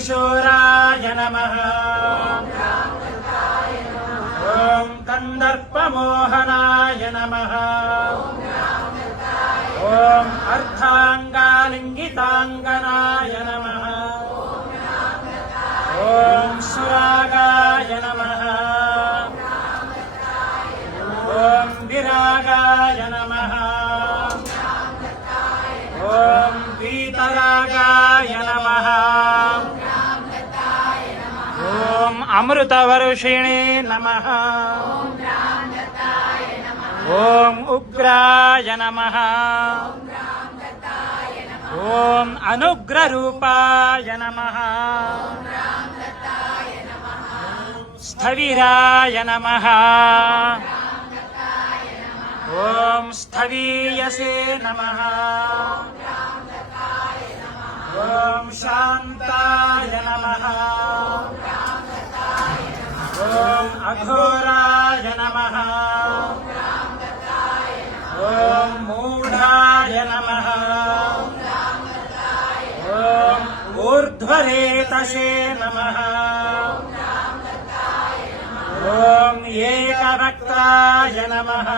కిశోరాయ నమః. ఓం కందర్పమోహనాయ నమః. ఓం అర్ధాంగాలింగితాంగనాయ నమః. ఓం సురాగాయ నమః. ఓం విరాగాయ నమః. ఓం వీతరాగాయ నమః. ఓం అమృతవర్షిణే నమః. ఓం ఉగ్రాయ నమః. ఓం అనుగ్రరూపాయ నమః. స్థవిరాయ నమః. ఓం స్థవీయసే నమః. ఓం శాంతాయ నమః. ఓం అఘోరాయ నమః. ఓం మూఢాయ నమః. ఓం ఊర్ధ్వరేతసే నమః. ఓం ఏకవక్త్రాయ నమః.